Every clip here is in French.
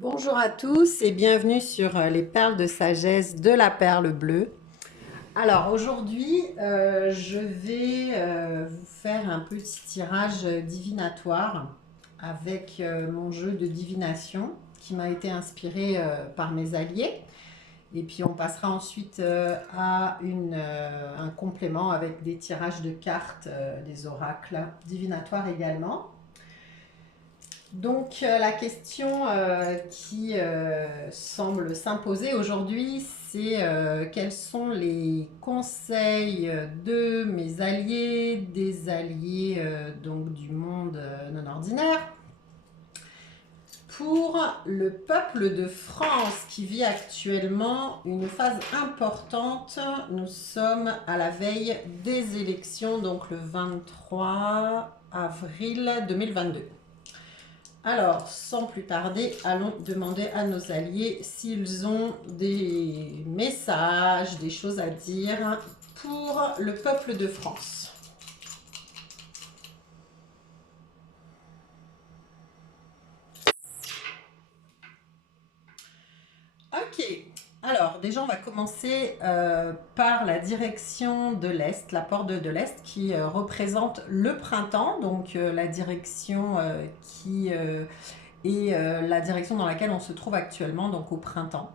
Bonjour à tous et bienvenue sur les perles de sagesse de la perle bleue. Alors aujourd'hui, je vais vous faire un petit tirage divinatoire avec mon jeu de divination qui m'a été inspiré par mes alliés. Et puis on passera ensuite à un complément avec des tirages de cartes, des oracles divinatoires également. Donc la question qui semble s'imposer aujourd'hui, c'est quels sont les conseils de mes alliés, des alliés donc du monde non ordinaire, pour le peuple de France qui vit actuellement une phase importante. Nous sommes à la veille des élections, donc le 23 avril 2022. Alors, sans plus tarder, allons demander à nos alliés s'ils ont des messages, des choses à dire pour le peuple de France. Ok, alors déjà on va commencer par la direction de l'Est, la porte de l'Est qui représente le printemps, donc la direction qui est la direction dans laquelle on se trouve actuellement, donc au printemps.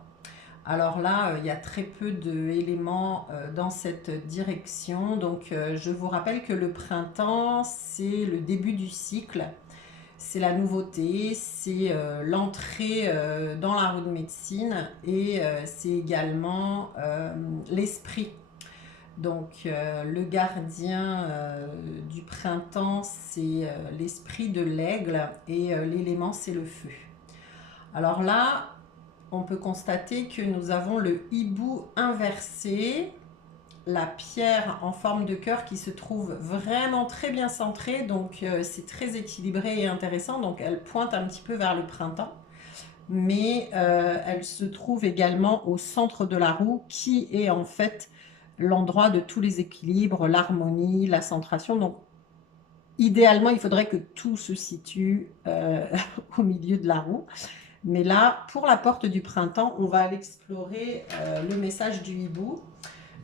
Alors là, il y a très peu d'éléments dans cette direction. Donc je vous rappelle que le printemps, c'est le début du cycle, c'est la nouveauté, c'est l'entrée dans la roue de médecine et c'est également l'esprit. Donc le gardien du printemps, c'est l'esprit de l'aigle et l'élément, c'est le feu. Alors là, on peut constater que nous avons le hibou inversé, la pierre en forme de cœur qui se trouve vraiment très bien centrée, donc c'est très équilibré et intéressant, donc elle pointe un petit peu vers le printemps, mais elle se trouve également au centre de la roue qui est en fait l'endroit de tous les équilibres, l'harmonie, la centration, donc idéalement il faudrait que tout se situe au milieu de la roue. Mais là, pour la porte du printemps, on va aller explorer le message du hibou.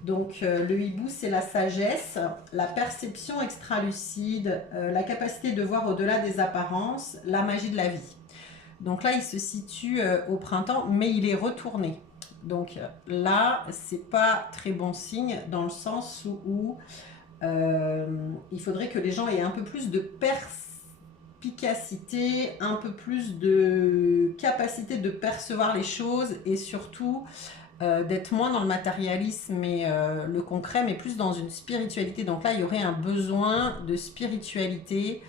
Donc le hibou, c'est la sagesse, la perception extralucide, la capacité de voir au-delà des apparences, la magie de la vie. Donc là, il se situe au printemps, mais il est retourné. Donc là, c'est pas très bon signe dans le sens où il faudrait que les gens aient un peu plus de perspicacité, un peu plus de capacité de percevoir les choses et surtout d'être moins dans le matérialisme et le concret, mais plus dans une spiritualité. Donc là, il y aurait un besoin de spiritualité,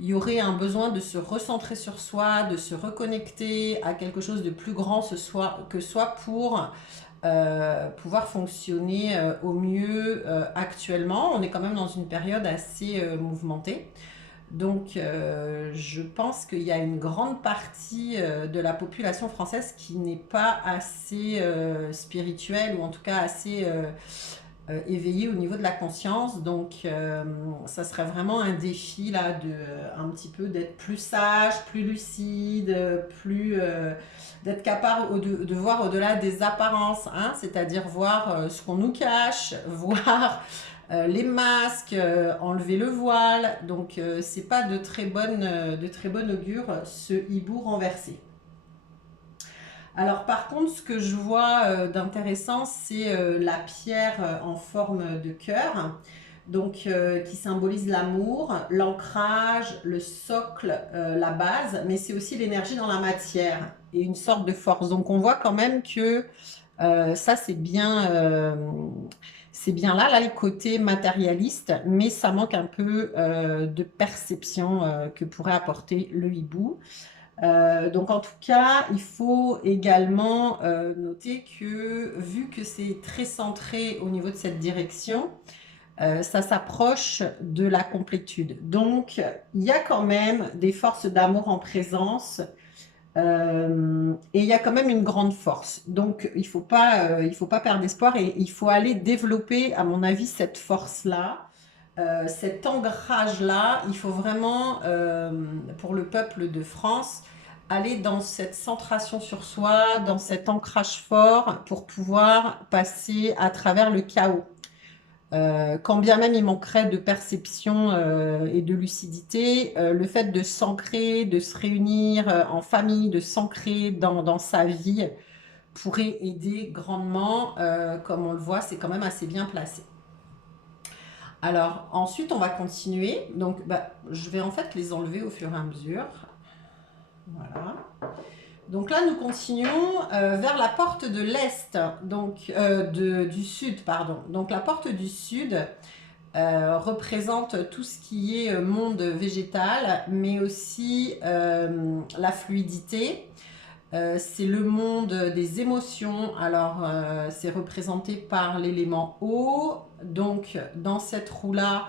il y aurait un besoin de se recentrer sur soi, de se reconnecter à quelque chose de plus grand que soi pour pouvoir fonctionner au mieux actuellement. On est quand même dans une période assez mouvementée. Donc, je pense qu'il y a une grande partie de la population française qui n'est pas assez spirituelle ou en tout cas assez éveillée au niveau de la conscience. Donc, ça serait vraiment un défi là de un petit peu d'être plus sage, plus lucide, plus d'être capable de voir au-delà des apparences, hein, c'est-à-dire voir ce qu'on nous cache, voir les masques, enlever le voile. Donc c'est pas de très bonne augure ce hibou renversé. Alors par contre, ce que je vois d'intéressant, c'est la pierre en forme de cœur, donc qui symbolise l'amour, l'ancrage, le socle, la base, mais c'est aussi l'énergie dans la matière et une sorte de force. Donc on voit quand même que ça c'est bien là le côté matérialiste, mais ça manque un peu de perception que pourrait apporter le hibou. Donc en tout cas, il faut également noter que vu que c'est très centré au niveau de cette direction, ça s'approche de la complétude. Donc il y a quand même des forces d'amour en présence et il y a quand même une grande force. Donc il faut pas perdre espoir et il faut aller développer, à mon avis, cette force-là. Cet ancrage-là, il faut vraiment, pour le peuple de France, aller dans cette centration sur soi, dans cet ancrage fort pour pouvoir passer à travers le chaos. Quand bien même il manquerait de perception et de lucidité, le fait de s'ancrer, de se réunir en famille, de s'ancrer dans sa vie pourrait aider grandement. Comme on le voit, c'est quand même assez bien placé. Alors ensuite, on va continuer. Donc, je vais en fait les enlever au fur et à mesure. Voilà. Donc là, nous continuons vers la porte de l'Est, donc du Sud, pardon. Donc la porte du Sud représente tout ce qui est monde végétal, mais aussi la fluidité. C'est le monde des émotions. Alors, c'est représenté par l'élément eau. Donc, dans cette roue-là,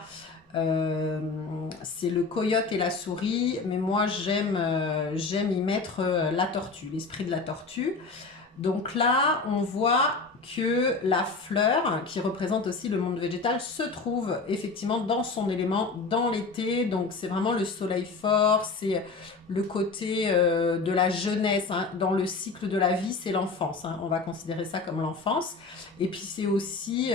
c'est le coyote et la souris, mais moi j'aime y mettre la tortue, l'esprit de la tortue. Donc là, on voit que la fleur, qui représente aussi le monde végétal, se trouve effectivement dans son élément dans l'été. Donc c'est vraiment le soleil fort, c'est le côté de la jeunesse, hein. Dans le cycle de la vie, c'est l'enfance, hein. On va considérer ça comme l'enfance. Et puis c'est aussi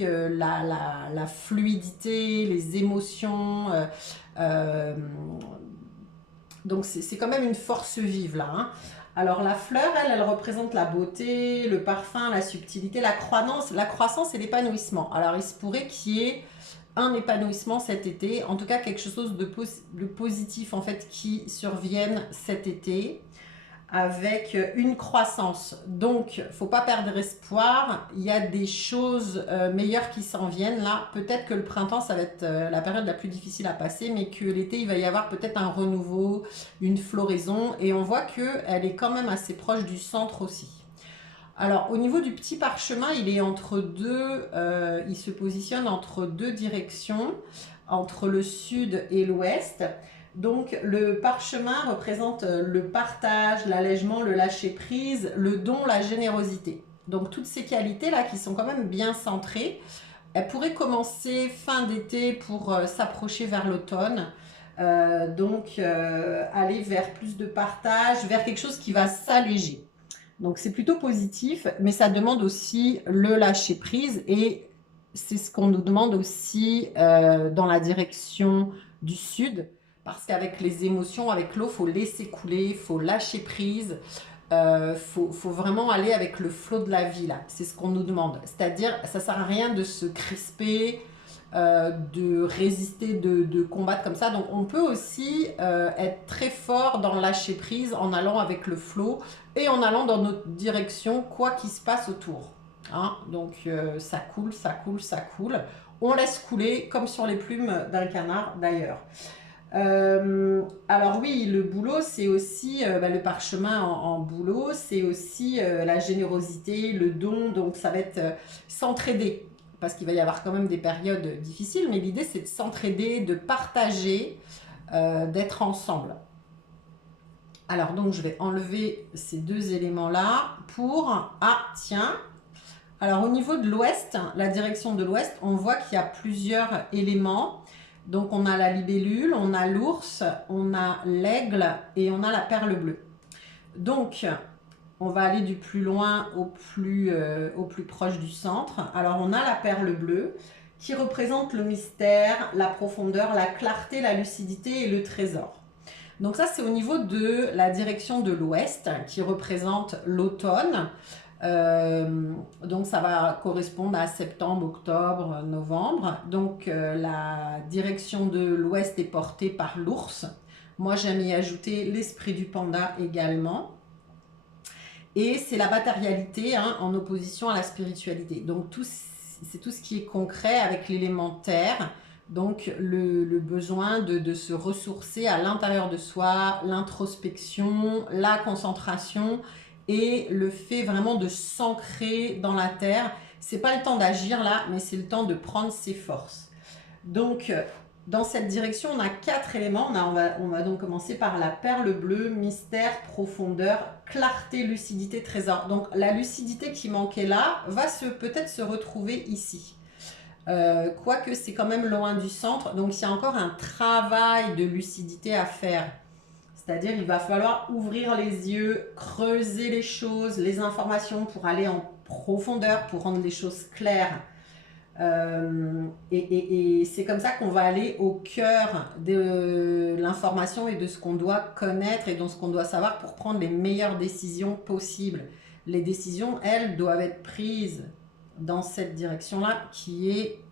la fluidité, les émotions. Donc c'est quand même une force vive là, hein. Alors la fleur, elle représente la beauté, le parfum, la subtilité, la croissance et l'épanouissement. Alors il se pourrait qu'il y ait un épanouissement cet été, en tout cas quelque chose de positif en fait qui survienne cet été avec une croissance. Donc, faut pas perdre espoir. Il y a des choses meilleures qui s'en viennent. Là, peut-être que le printemps, ça va être la période la plus difficile à passer, mais que l'été, il va y avoir peut-être un renouveau, une floraison. Et on voit qu'elle est quand même assez proche du centre aussi. Alors, au niveau du petit parchemin, il est entre deux, il se positionne entre deux directions, entre le sud et l'ouest. Donc, le parchemin représente le partage, l'allègement, le lâcher-prise, le don, la générosité. Donc, toutes ces qualités-là qui sont quand même bien centrées, elles pourraient commencer fin d'été pour s'approcher vers l'automne. Aller vers plus de partage, vers quelque chose qui va s'alléger. Donc c'est plutôt positif, mais ça demande aussi le lâcher prise et c'est ce qu'on nous demande aussi dans la direction du sud, parce qu'avec les émotions, avec l'eau, il faut laisser couler, il faut lâcher prise, faut vraiment aller avec le flot de la vie là. C'est ce qu'on nous demande. C'est-à-dire, ça sert à rien de se crisper, de résister, de combattre comme ça. Donc on peut aussi être très fort dans le lâcher prise en allant avec le flot et en allant dans notre direction, quoi qu'il se passe autour. Hein. Donc ça coule, ça coule, ça coule. On laisse couler comme sur les plumes d'un canard d'ailleurs. Alors oui, le boulot, c'est aussi le parchemin en boulot, c'est aussi la générosité, le don, donc ça va être s'entraider, parce qu'il va y avoir quand même des périodes difficiles, mais l'idée c'est de s'entraider, de partager, d'être ensemble. Alors donc je vais enlever ces deux éléments-là pour... Ah tiens, alors au niveau de l'ouest, la direction de l'ouest, on voit qu'il y a plusieurs éléments. Donc on a la libellule, on a l'ours, on a l'aigle et on a la perle bleue. Donc on va aller du plus loin au plus proche du centre. Alors on a la perle bleue qui représente le mystère, la profondeur, la clarté, la lucidité et le trésor. Donc ça c'est au niveau de la direction de l'ouest qui représente l'automne. Donc ça va correspondre à septembre, octobre, novembre. Donc la direction de l'ouest est portée par l'ours. Moi j'aime y ajouter l'esprit du panda également. Et c'est la matérialité hein, en opposition à la spiritualité. Donc c'est tout ce qui est concret avec l'élémentaire. Donc le besoin de se ressourcer à l'intérieur de soi, l'introspection, la concentration et le fait vraiment de s'ancrer dans la terre. C'est pas le temps d'agir là, mais c'est le temps de prendre ses forces. Donc dans cette direction, on a 4 éléments. On va donc commencer par la perle bleue, mystère, profondeur, clarté, lucidité, trésor. Donc la lucidité qui manquait là va peut-être se retrouver ici. Quoique c'est quand même loin du centre, donc il y a encore un travail de lucidité à faire. C'est-à-dire, il va falloir ouvrir les yeux, creuser les choses, les informations pour aller en profondeur, pour rendre les choses claires. Et c'est comme ça qu'on va aller au cœur de l'information et de ce qu'on doit connaître et de ce qu'on doit savoir pour prendre les meilleures décisions possibles. Les décisions, elles, doivent être prises dans cette direction-là qui est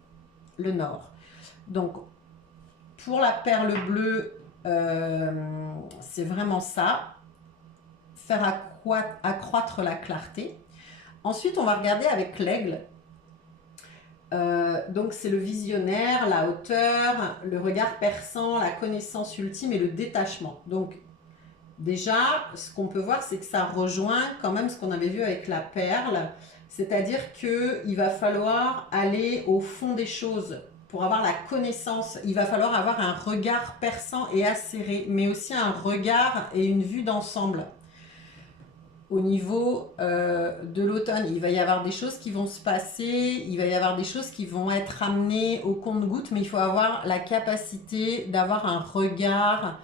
le nord. Donc, pour la perle bleue, c'est vraiment ça, faire accroître la clarté. Ensuite, on va regarder avec l'aigle. Donc c'est le visionnaire, la hauteur, le regard perçant, la connaissance ultime et le détachement. Donc déjà, ce qu'on peut voir, c'est que ça rejoint quand même ce qu'on avait vu avec la perle, c'est-à-dire qu'il va falloir aller au fond des choses pour avoir la connaissance. Il va falloir avoir un regard perçant et acéré, mais aussi un regard et une vue d'ensemble. Au niveau de l'automne, il va y avoir des choses qui vont se passer, il va y avoir des choses qui vont être amenées au compte-gouttes, mais il faut avoir la capacité d'avoir un regard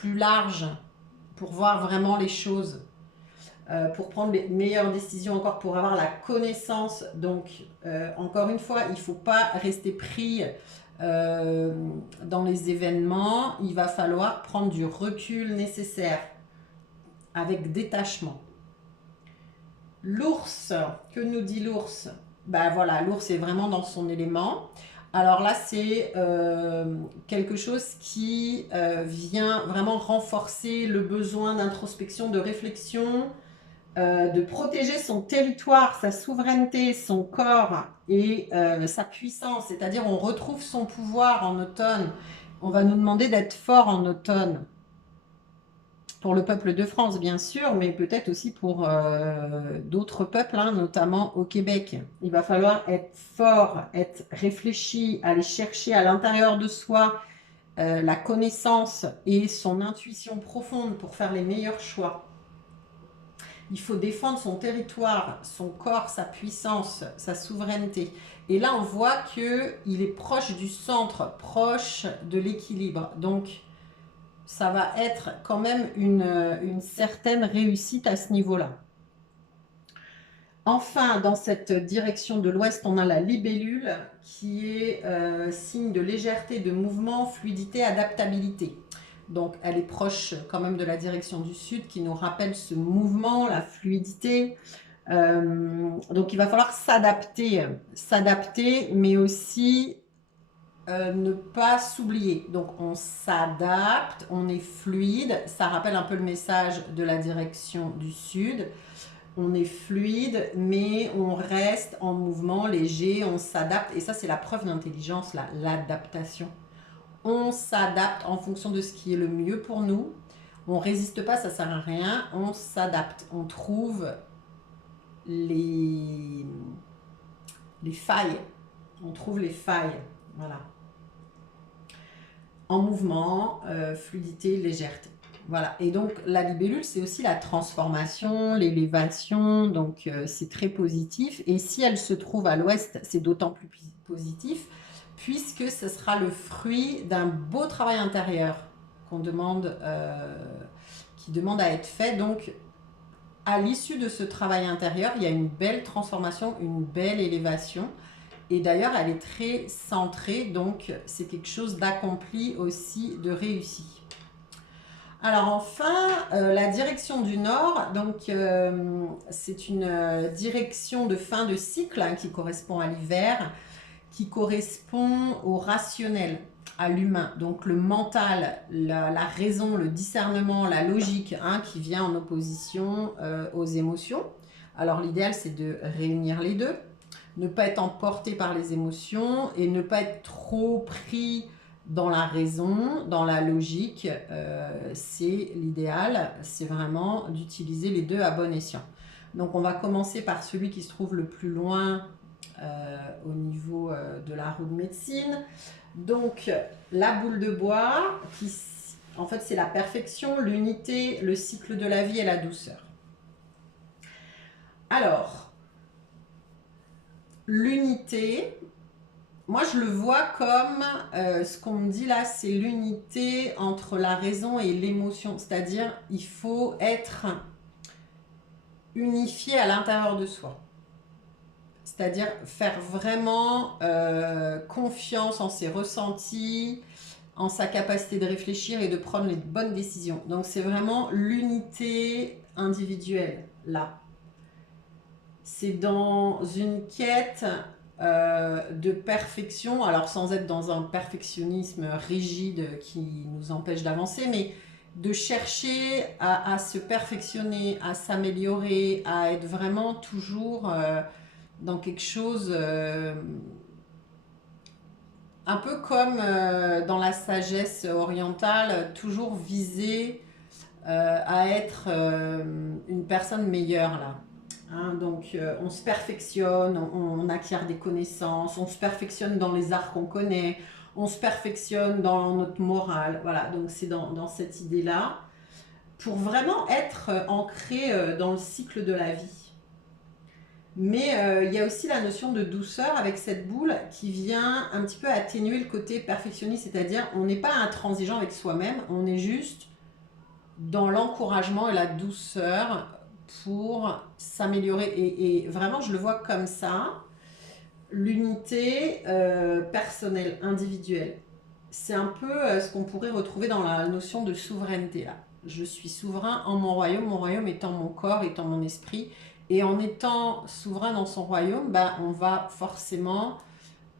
plus large pour voir vraiment les choses, pour prendre les meilleures décisions encore, pour avoir la connaissance. Donc, encore une fois, il ne faut pas rester pris dans les événements, il va falloir prendre du recul nécessaire avec détachement. L'ours, que nous dit l'ours? Ben voilà, l'ours est vraiment dans son élément. Alors là, c'est quelque chose qui vient vraiment renforcer le besoin d'introspection, de réflexion, de protéger son territoire, sa souveraineté, son corps et sa puissance. C'est-à-dire, on retrouve son pouvoir en automne. On va nous demander d'être fort en automne. Pour le peuple de France, bien sûr, mais peut-être aussi pour d'autres peuples, hein, notamment au Québec. Il va falloir être fort, être réfléchi, aller chercher à l'intérieur de soi la connaissance et son intuition profonde pour faire les meilleurs choix. Il faut défendre son territoire, son corps, sa puissance, sa souveraineté. Et là, on voit qu'il est proche du centre, proche de l'équilibre. Donc, ça va être quand même une certaine réussite à ce niveau-là. Enfin, dans cette direction de l'ouest, on a la libellule qui est signe de légèreté, de mouvement, fluidité, adaptabilité. Donc, elle est proche quand même de la direction du sud qui nous rappelle ce mouvement, la fluidité. Donc, il va falloir s'adapter, mais aussi ne pas s'oublier. Donc on s'adapte, on est fluide, ça rappelle un peu le message de la direction du sud. On est fluide, mais on reste en mouvement léger, on s'adapte. Et ça, c'est la preuve d'intelligence, l'adaptation. On s'adapte en fonction de ce qui est le mieux pour nous. On ne résiste pas, ça ne sert à rien. On s'adapte. On trouve les failles. On trouve les failles. Voilà. En mouvement, fluidité, légèreté. Voilà. Et donc, la libellule, c'est aussi la transformation, l'élévation. Donc, c'est très positif. Et si elle se trouve à l'ouest, c'est d'autant plus positif, puisque ce sera le fruit d'un beau travail intérieur qu'on demande, qui demande à être fait. Donc, à l'issue de ce travail intérieur, il y a une belle transformation, une belle élévation. Et d'ailleurs, elle est très centrée, donc c'est quelque chose d'accompli aussi, de réussi. Alors enfin, la direction du Nord, donc c'est une direction de fin de cycle hein, qui correspond à l'hiver, qui correspond au rationnel, à l'humain. Donc le mental, la raison, le discernement, la logique hein, qui vient en opposition aux émotions. Alors l'idéal, c'est de réunir les deux. Ne pas être emporté par les émotions et ne pas être trop pris dans la raison, dans la logique. C'est l'idéal, c'est vraiment d'utiliser les deux à bon escient. Donc on va commencer par celui qui se trouve le plus loin au niveau de la roue de médecine. Donc la boule de bois, qui en fait c'est la perfection, l'unité, le cycle de la vie et la douceur. Alors, l'unité, moi, je le vois comme ce qu'on me dit là, c'est l'unité entre la raison et l'émotion. C'est-à-dire, il faut être unifié à l'intérieur de soi. C'est-à-dire faire vraiment confiance en ses ressentis, en sa capacité de réfléchir et de prendre les bonnes décisions. Donc c'est vraiment l'unité individuelle, là. C'est dans une quête de perfection, alors sans être dans un perfectionnisme rigide qui nous empêche d'avancer, mais de chercher à se perfectionner, à s'améliorer, à être vraiment toujours dans quelque chose un peu comme dans la sagesse orientale, toujours viser à être une personne meilleure là. Hein, donc on se perfectionne, on acquiert des connaissances, on se perfectionne dans les arts qu'on connaît, on se perfectionne dans notre morale. Voilà, donc c'est dans cette idée-là, pour vraiment être ancré dans le cycle de la vie. Mais il y a aussi la notion de douceur avec cette boule qui vient un petit peu atténuer le côté perfectionniste, c'est-à-dire on n'est pas intransigeant avec soi-même, on est juste dans l'encouragement et la douceur pour s'améliorer. Et vraiment, je le vois comme ça, l'unité personnelle, individuelle. C'est un peu ce qu'on pourrait retrouver dans la notion de souveraineté là. Je suis souverain en mon royaume étant mon corps, étant mon esprit. Et en étant souverain dans son royaume, ben, on va forcément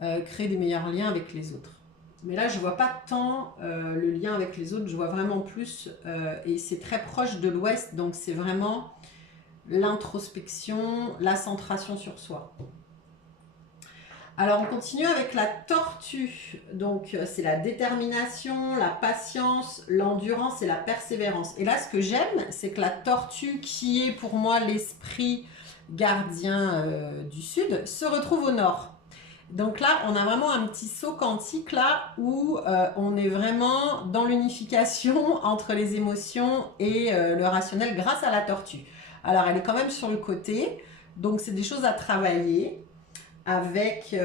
créer des meilleurs liens avec les autres. Mais là, je ne vois pas tant le lien avec les autres, je vois vraiment plus, et c'est très proche de l'Ouest, donc c'est vraiment l'introspection, la centration sur soi. Alors on continue avec la tortue, donc c'est la détermination, la patience, l'endurance et la persévérance. Et là ce que j'aime, c'est que la tortue qui est pour moi l'esprit gardien du sud se retrouve au nord. Donc là on a vraiment un petit saut quantique là où on est vraiment dans l'unification entre les émotions et le rationnel grâce à la tortue. Alors elle est quand même sur le côté, donc c'est des choses à travailler avec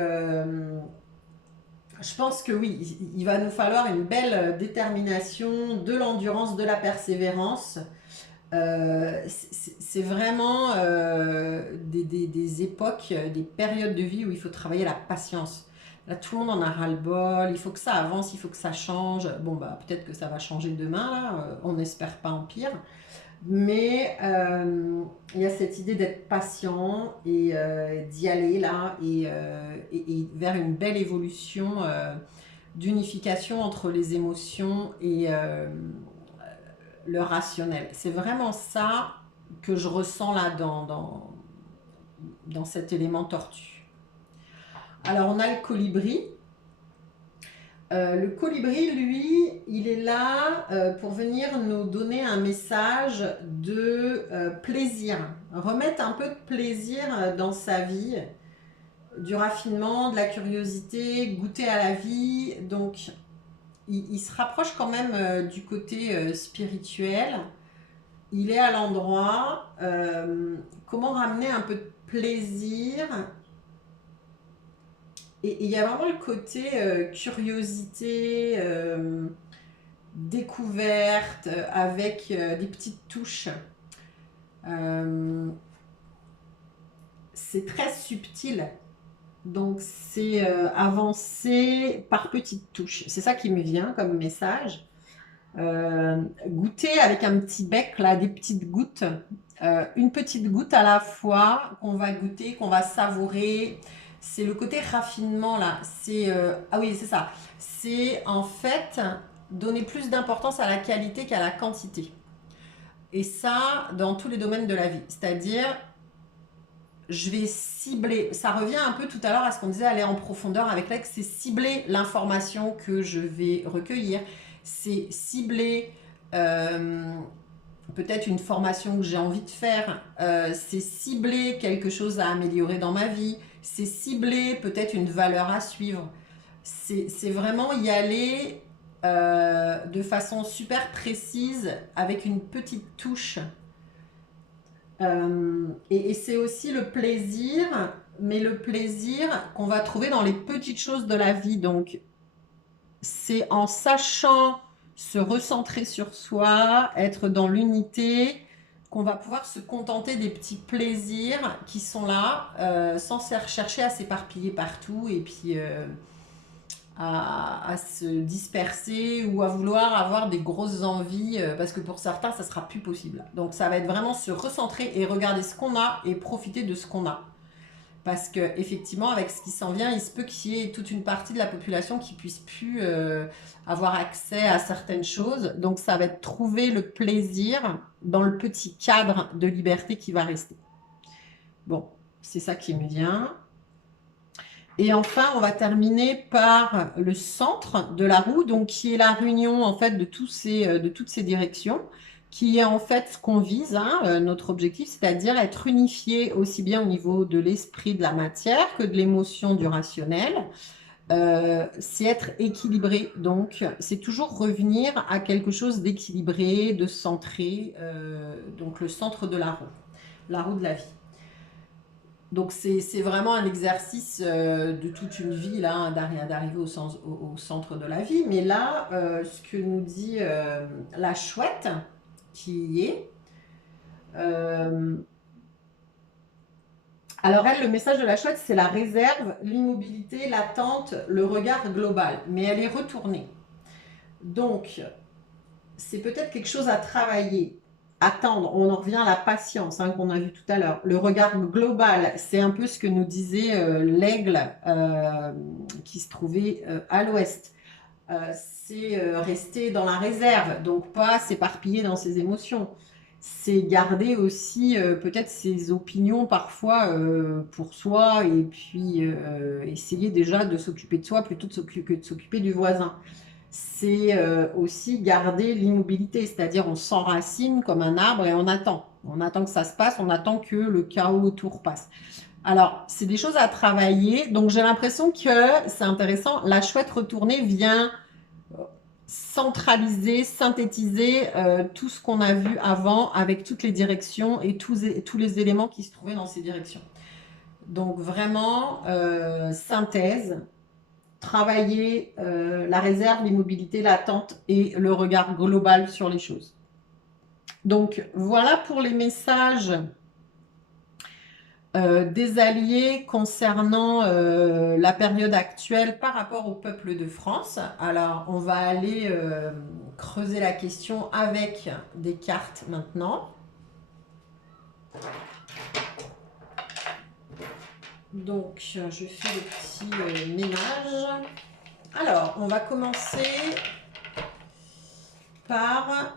je pense que oui, il va nous falloir une belle détermination, de l'endurance, de la persévérance. C'est vraiment des époques, des périodes de vie où il faut travailler la patience. Là, tout le monde en a ras-le-bol, il faut que ça avance, il faut que ça change. Bon, bah, peut-être que ça va changer demain, là, on n'espère pas en pire. Mais il y a cette idée d'être patient et d'y aller là et vers une belle évolution d'unification entre les émotions et le rationnel. C'est vraiment ça que je ressens là dans cet élément tortue. Alors on a le colibri. Le colibri, lui, il est là pour venir nous donner un message de plaisir. Remettre un peu de plaisir dans sa vie, du raffinement, de la curiosité, goûter à la vie. Donc, il se rapproche quand même du côté spirituel. Il est à l'endroit. Comment ramener un peu de plaisir et il y a vraiment le côté curiosité, découverte, avec des petites touches. Euh, c'est très subtil. Donc c'est avancer par petites touches. C'est ça qui me vient comme message. Goûter avec un petit bec, là, des petites gouttes. Une petite goutte à la fois qu'on va goûter, qu'on va savourer. C'est le côté raffinement là. C'est ah oui, c'est ça. C'est en fait donner plus d'importance à la qualité qu'à la quantité. Et ça, dans tous les domaines de la vie. C'est-à-dire, je vais cibler. Ça revient un peu tout à l'heure à ce qu'on disait, aller en profondeur avec l'ex. C'est cibler l'information que je vais recueillir. C'est cibler peut-être une formation que j'ai envie de faire, c'est cibler quelque chose à améliorer dans ma vie, c'est cibler peut-être une valeur à suivre. C'est vraiment y aller de façon super précise avec une petite touche Et c'est aussi le plaisir, mais le plaisir qu'on va trouver dans les petites choses de la vie. Donc, c'est en sachant se recentrer sur soi, être dans l'unité, qu'on va pouvoir se contenter des petits plaisirs qui sont là, sans chercher à s'éparpiller partout et puis à se disperser ou à vouloir avoir des grosses envies, parce que pour certains, ça sera plus possible. Donc ça va être vraiment se recentrer et regarder ce qu'on a et profiter de ce qu'on a. Parce que effectivement, avec ce qui s'en vient, il se peut qu'il y ait toute une partie de la population qui puisse plus avoir accès à certaines choses. Donc, ça va être trouver le plaisir dans le petit cadre de liberté qui va rester. Bon, c'est ça qui me vient. Et enfin, on va terminer par le centre de la roue, donc qui est la réunion en fait de toutes ces directions, qui est en fait ce qu'on vise, hein, notre objectif, c'est-à-dire être unifié aussi bien au niveau de l'esprit, de la matière, que de l'émotion, du rationnel. C'est être équilibré, donc c'est toujours revenir à quelque chose d'équilibré, de centré, donc le centre de la roue de la vie. Donc c'est vraiment un exercice de toute une vie là, hein, d'arriver au centre de la vie. Mais là, ce que nous dit la chouette qui y est, alors elle, le message de la chouette, c'est la réserve, l'immobilité, l'attente, le regard global. Mais elle est retournée. Donc, c'est peut-être quelque chose à travailler. Attendre, on en revient à la patience, hein, qu'on a vu tout à l'heure. Le regard global, c'est un peu ce que nous disait l'aigle qui se trouvait à l'ouest. C'est rester dans la réserve, donc pas s'éparpiller dans ses émotions. C'est garder aussi peut-être ses opinions parfois pour soi et puis essayer déjà de s'occuper de soi plutôt que de s'occuper du voisin. C'est aussi garder l'immobilité, c'est-à-dire on s'enracine comme un arbre et on attend. On attend que ça se passe, on attend que le chaos autour passe. Alors, c'est des choses à travailler. Donc, j'ai l'impression que c'est intéressant. La chouette retournée vient centraliser, synthétiser tout ce qu'on a vu avant avec toutes les directions et tous les éléments qui se trouvaient dans ces directions. Donc, vraiment, synthèse, travailler la réserve, l'immobilité, l'attente et le regard global sur les choses. Donc voilà pour les messages des alliés concernant la période actuelle par rapport au peuple de France. Alors on va aller creuser la question avec des cartes maintenant. Donc, je fais le petit ménage. Alors, on va commencer par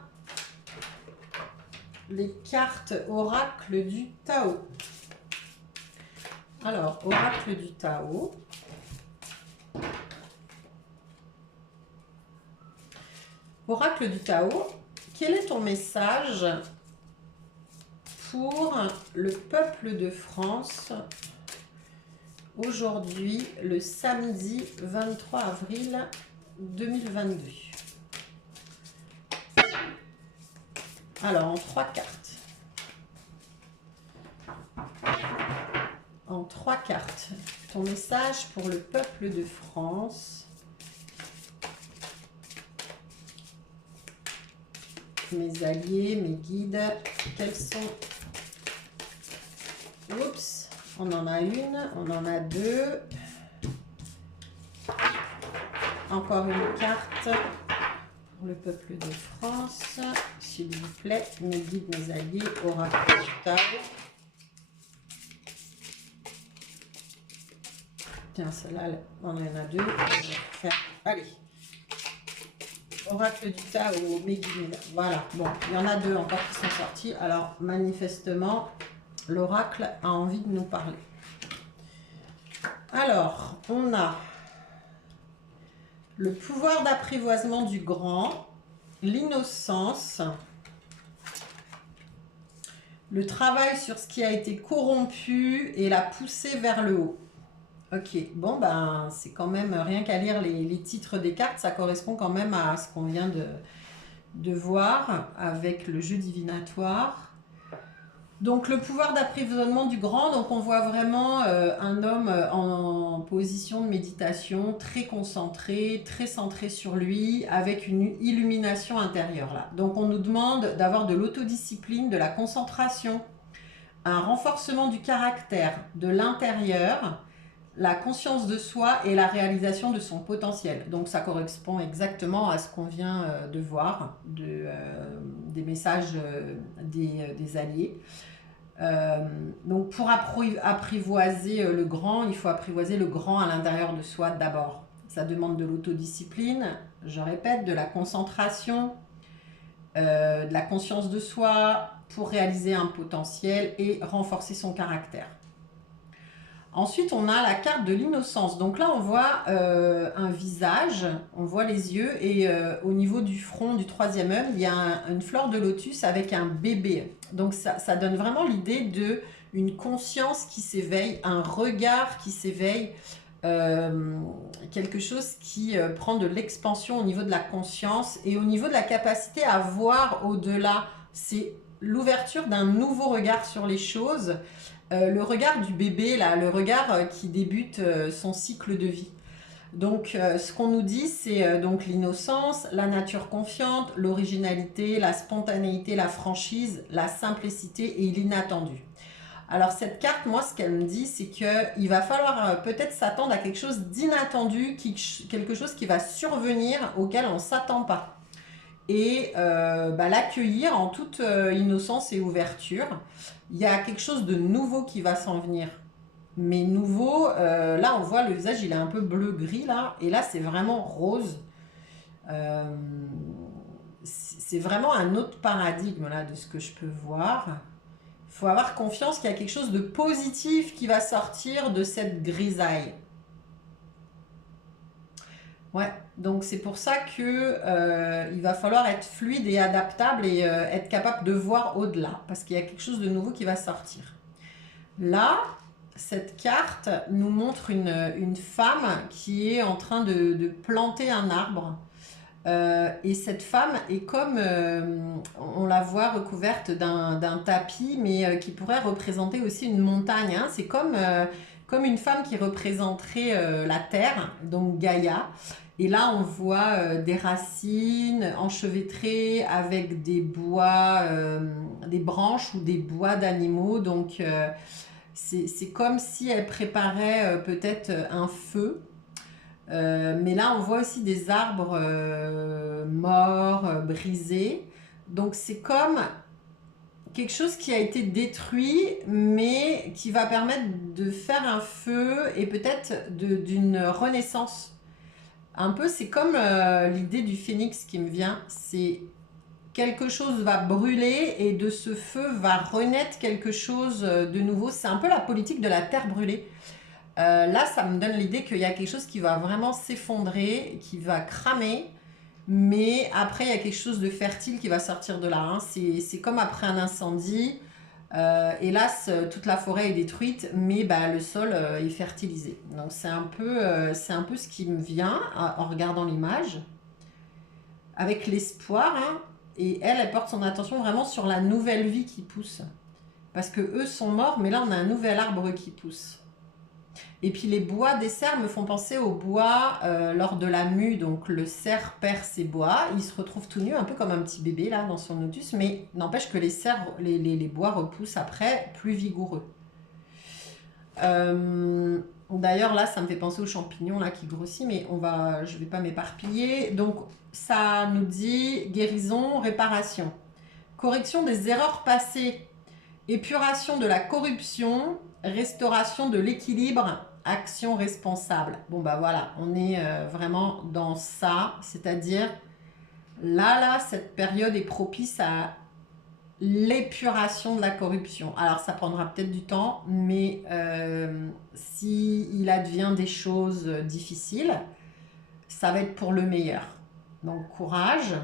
les cartes oracle du Tao. Alors, oracle du Tao. Oracle du Tao, quel est ton message pour le peuple de France aujourd'hui, le samedi 23 avril 2022. Alors, en 3 cartes. En 3 cartes, ton message pour le peuple de France. Mes alliés, mes guides, quels sont... Oups, on en a une, on en a deux. Encore une carte pour le peuple de France. S'il vous plaît, mes guides, mes alliés, oracle du Tao. Tiens, celle-là, on en a deux. Allez. Oracle du Tao, mes guides. Voilà, bon, il y en a deux encore qui sont sortis. Alors, manifestement, l'oracle a envie de nous parler. Alors, on a le pouvoir d'apprivoisement du grand, l'innocence, le travail sur ce qui a été corrompu et la poussée vers le haut. Ok, bon ben c'est quand même, rien qu'à lire les titres des cartes, ça correspond quand même à ce qu'on vient de voir avec le jeu divinatoire. Donc le pouvoir d'apprivoisement du grand, donc on voit vraiment un homme en position de méditation, très concentré, très centré sur lui, avec une illumination intérieure là. Donc on nous demande d'avoir de l'autodiscipline, de la concentration, un renforcement du caractère, de l'intérieur, la conscience de soi et la réalisation de son potentiel. Donc ça correspond exactement à ce qu'on vient de voir, des messages des alliés. Donc pour apprivoiser le grand, il faut apprivoiser le grand à l'intérieur de soi d'abord. Ça demande de l'autodiscipline, je répète, de la concentration, de la conscience de soi pour réaliser un potentiel et renforcer son caractère. Ensuite, on a la carte de l'innocence. Donc là, on voit un visage, on voit les yeux et au niveau du front du troisième œil, il y a une fleur de lotus avec un bébé. Donc ça donne vraiment l'idée d'une conscience qui s'éveille, un regard qui s'éveille, quelque chose qui prend de l'expansion au niveau de la conscience et au niveau de la capacité à voir au-delà. C'est l'ouverture d'un nouveau regard sur les choses. Le regard du bébé, là, le regard qui débute son cycle de vie. Donc, ce qu'on nous dit, c'est donc l'innocence, la nature confiante, l'originalité, la spontanéité, la franchise, la simplicité et l'inattendu. Alors, cette carte, moi, ce qu'elle me dit, c'est qu'il va falloir peut-être s'attendre à quelque chose d'inattendu, quelque chose qui va survenir auquel on ne s'attend pas. Et l'accueillir en toute innocence et ouverture. Il y a quelque chose de nouveau qui va s'en venir. Mais nouveau, là on voit le visage, il est un peu bleu-gris là, et là c'est vraiment rose. C'est vraiment un autre paradigme là de ce que je peux voir. Il faut avoir confiance qu'il y a quelque chose de positif qui va sortir de cette grisaille. Ouais, donc c'est pour ça que il va falloir être fluide et adaptable et être capable de voir au-delà, parce qu'il y a quelque chose de nouveau qui va sortir. Là, cette carte nous montre une femme qui est en train de planter un arbre. Et cette femme est comme, on la voit recouverte d'un tapis, mais qui pourrait représenter aussi une montagne. Hein. C'est comme une femme qui représenterait la terre, donc Gaïa. Et là, on voit des racines enchevêtrées avec des bois, des branches ou des bois d'animaux. Donc, c'est comme si elle préparait peut-être un feu. Mais là, on voit aussi des arbres morts, brisés. Donc, c'est comme quelque chose qui a été détruit, mais qui va permettre de faire un feu et peut-être d'une renaissance. Un peu, c'est comme l'idée du phénix qui me vient. C'est quelque chose va brûler et de ce feu va renaître quelque chose de nouveau. C'est un peu la politique de la terre brûlée. Là, ça me donne l'idée qu'il y a quelque chose qui va vraiment s'effondrer, qui va cramer, mais après, il y a quelque chose de fertile qui va sortir de là. Hein. C'est comme après un incendie. Hélas, toute la forêt est détruite, mais le sol est fertilisé. Donc, c'est un peu ce qui me vient en regardant l'image, avec l'espoir. Hein, et elle porte son attention vraiment sur la nouvelle vie qui pousse. Parce que eux sont morts, mais là, on a un nouvel arbre qui pousse. Et puis les bois des cerfs me font penser aux bois lors de la mue. Donc le cerf perd ses bois, il se retrouve tout nu, un peu comme un petit bébé là dans son lotus, mais n'empêche que les bois repoussent après plus vigoureux. D'ailleurs là, ça me fait penser aux champignons là qui grossit, mais je vais pas m'éparpiller. Donc ça nous dit guérison, réparation, correction des erreurs passées, épuration de la corruption, restauration de l'équilibre, action responsable. Bon voilà, on est vraiment dans ça, c'est-à-dire là, cette période est propice à l'épuration de la corruption. Alors ça prendra peut-être du temps, mais s'il advient des choses difficiles, ça va être pour le meilleur. Donc courage.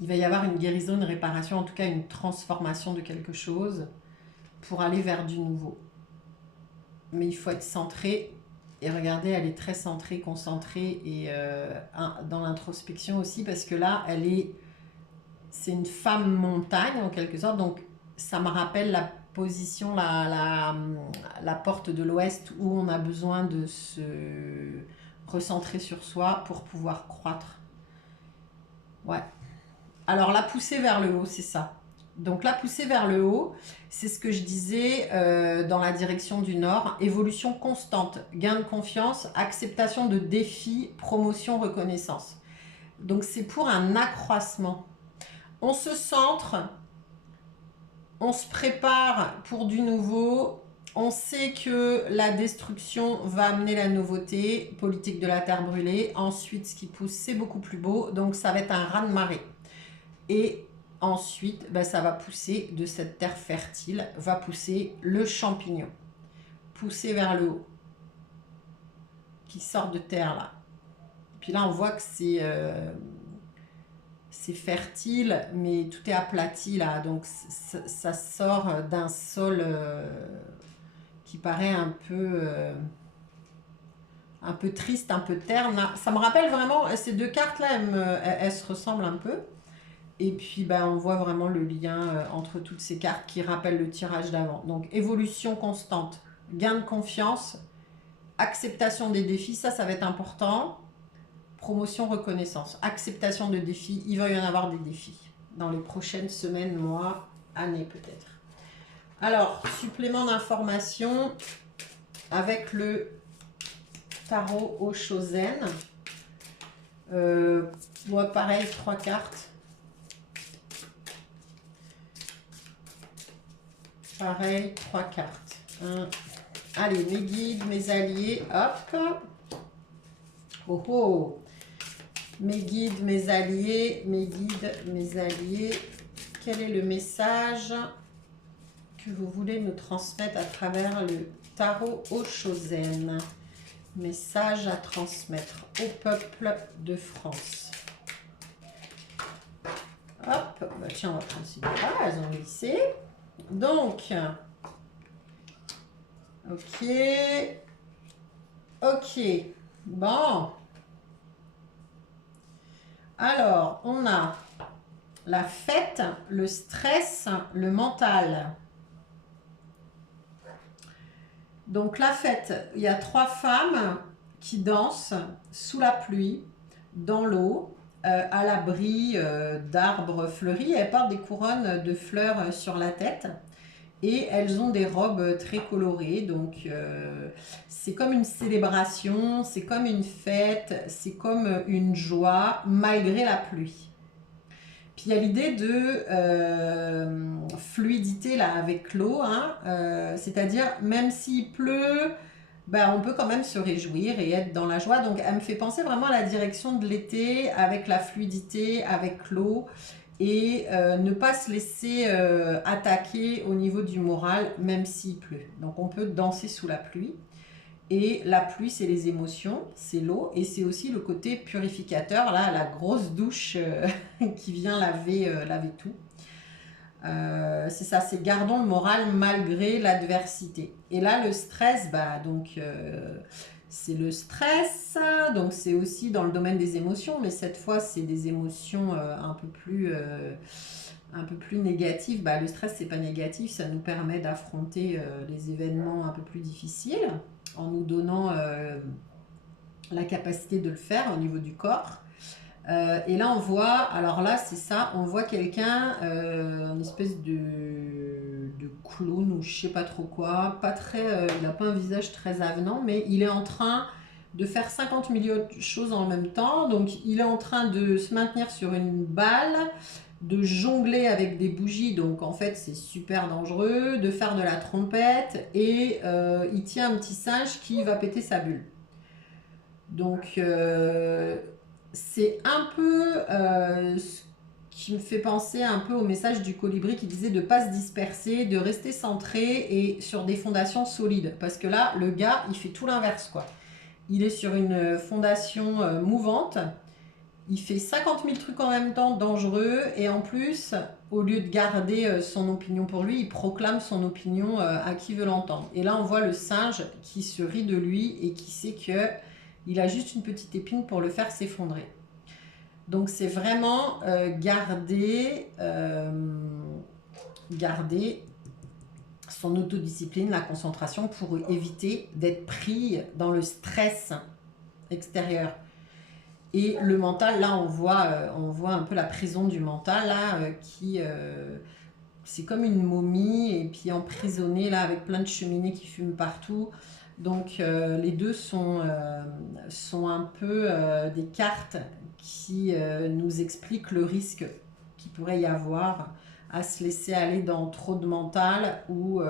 Il va y avoir une guérison, une réparation, en tout cas une transformation de quelque chose pour aller vers du nouveau. Mais il faut être centré. Et regardez, elle est très centrée, concentrée et dans l'introspection aussi, parce que là, c'est une femme montagne en quelque sorte. Donc, ça me rappelle la position, la porte de l'ouest où on a besoin de se recentrer sur soi pour pouvoir croître. Ouais. Alors la poussée vers le haut, c'est ça. Donc la poussée vers le haut, c'est ce que je disais dans la direction du nord. Évolution constante, gain de confiance, acceptation de défis, promotion, reconnaissance. Donc c'est pour un accroissement. On se centre, on se prépare pour du nouveau. On sait que la destruction va amener la nouveauté, politique de la terre brûlée. Ensuite, ce qui pousse, c'est beaucoup plus beau. Donc ça va être un raz-de-marée. Et ensuite, ben, ça va pousser de cette terre fertile, va pousser le champignon. Pousser vers le haut. Qui sort de terre là. Puis là, on voit que c'est fertile, mais tout est aplati là. Donc ça sort d'un sol qui paraît un peu triste, un peu terne. Ça me rappelle vraiment, ces deux cartes là, elles se ressemblent un peu. Et puis ben, on voit vraiment le lien entre toutes ces cartes qui rappellent le tirage d'avant. Donc évolution constante, gain de confiance, acceptation des défis, ça va être important. Promotion, reconnaissance, acceptation de défis, il va y en avoir des défis dans les prochaines semaines, mois, années peut-être. Alors, supplément d'information avec le tarot Oshozen. Moi, pareil, 3 cartes. Pareil, 3 cartes. Allez, mes guides, mes alliés, hop. Oh oh. Mes guides, mes alliés, mes guides, mes alliés. Quel est le message que vous voulez nous transmettre à travers le tarot Oshozen? Message à transmettre au peuple de France. Hop, bah tiens, on va prendre ces deux-là, elles ont glissé. Donc, ok, ok, bon. Alors, on a la fête, le stress, le mental. Donc la fête, il y a 3 femmes qui dansent sous la pluie, dans l'eau, à l'abri d'arbres fleuris. Elles portent des couronnes de fleurs sur la tête et elles ont des robes très colorées. Donc c'est comme une célébration, c'est comme une fête, c'est comme une joie malgré la pluie. Puis il y a l'idée de fluidité là avec l'eau, hein, c'est-à-dire même s'il pleut, ben, on peut quand même se réjouir et être dans la joie. Donc elle me fait penser vraiment à la direction de l'été avec la fluidité, avec l'eau et ne pas se laisser attaquer au niveau du moral même s'il pleut. Donc on peut danser sous la pluie. Et la pluie, c'est les émotions, c'est l'eau, et c'est aussi le côté purificateur, là, la grosse douche qui vient laver tout. C'est ça, c'est gardons le moral malgré l'adversité. Et là, le stress, bah, donc, c'est le stress, donc c'est aussi dans le domaine des émotions, mais cette fois, c'est des émotions un peu plus négatives. Bah, le stress, c'est pas négatif, ça nous permet d'affronter les événements un peu plus difficiles, en nous donnant la capacité de le faire au niveau du corps. Et là, on voit, alors là, c'est ça, on voit quelqu'un, une espèce de clown ou je sais pas trop quoi, pas très, il n'a pas un visage très avenant, mais il est en train de faire 50 millions de choses en même temps. Donc, il est en train de se maintenir sur une balle, de jongler avec des bougies, donc en fait c'est super dangereux, de faire de la trompette et il tient un petit singe qui va péter sa bulle. Donc c'est un peu ce qui me fait penser un peu au message du colibri qui disait de ne pas se disperser, de rester centré et sur des fondations solides. Parce que là, le gars, il fait tout l'inverse, quoi. Il est sur une fondation mouvante. Il fait 50 000 trucs en même temps dangereux et en plus, au lieu de garder son opinion pour lui, il proclame son opinion à qui veut l'entendre. Et là, on voit le singe qui se rit de lui et qui sait qu'il a juste une petite épine pour le faire s'effondrer. Donc c'est vraiment garder garder son autodiscipline, la concentration pour éviter d'être pris dans le stress extérieur. Et le mental, là, on voit un peu la prison du mental, là, c'est comme une momie, et puis emprisonnée, là, avec plein de cheminées qui fument partout. Donc, les deux sont un peu des cartes qui nous expliquent le risque qu'il pourrait y avoir à se laisser aller dans trop de mental ou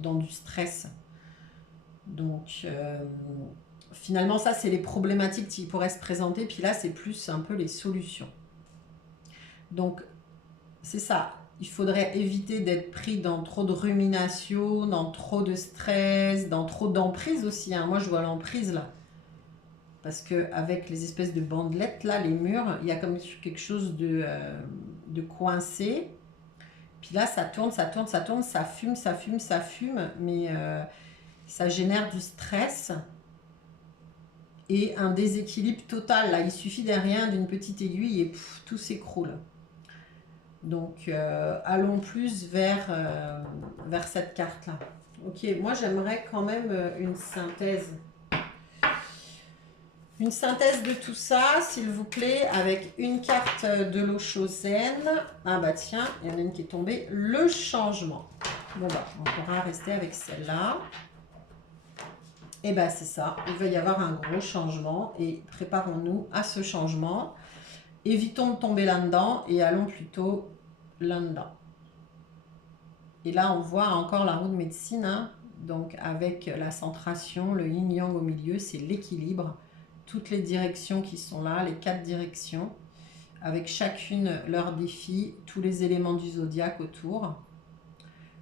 dans du stress. Donc, finalement, ça, c'est les problématiques qui pourraient se présenter. Puis là, c'est plus un peu les solutions. Donc, c'est ça. Il faudrait éviter d'être pris dans trop de rumination, dans trop de stress, dans trop d'emprise aussi. Hein. Moi, je vois l'emprise là. Parce qu'avec les espèces de bandelettes, là, les murs, il y a comme quelque chose de coincé. Puis là, ça tourne, ça tourne, ça tourne, ça fume, ça fume, ça fume. Mais ça génère du stress et un déséquilibre total. Là, il suffit de rien, d'une petite aiguille et tout s'écroule. Donc, allons plus vers cette carte-là. Ok, moi, j'aimerais quand même une synthèse. Une synthèse de tout ça, s'il vous plaît, avec une carte de l'eau chaussène. Ah bah tiens, il y en a une qui est tombée. Le changement. Bon bah, on pourra rester avec celle-là. Et bah c'est ça, il va y avoir un gros changement et préparons-nous à ce changement. Évitons de tomber là-dedans et allons plutôt là-dedans. Et là, on voit encore la roue de médecine, hein. Donc avec la centration, le yin-yang au milieu, c'est l'équilibre. Toutes les directions qui sont là, les 4 directions, avec chacune leur défi, tous les éléments du zodiaque autour.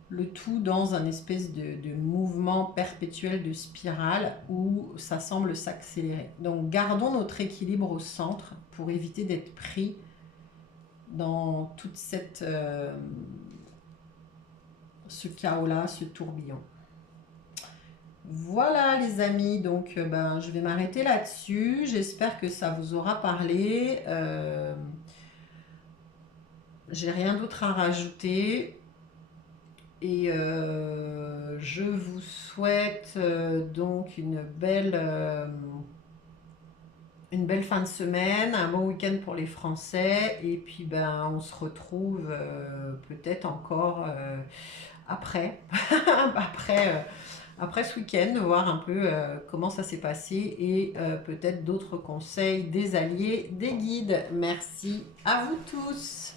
Le tout dans un espèce de mouvement perpétuel de spirale où ça semble s'accélérer. Donc gardons notre équilibre au centre pour éviter d'être pris dans toute ce chaos-là, ce tourbillon. Voilà les amis, donc je vais m'arrêter là-dessus. J'espère que ça vous aura parlé. J'ai rien d'autre à rajouter. Et je vous souhaite donc une belle fin de semaine, un bon week-end pour les Français. Et puis on se retrouve peut-être encore après, après ce week-end, voir un peu comment ça s'est passé et peut-être d'autres conseils des alliés, des guides. Merci à vous tous.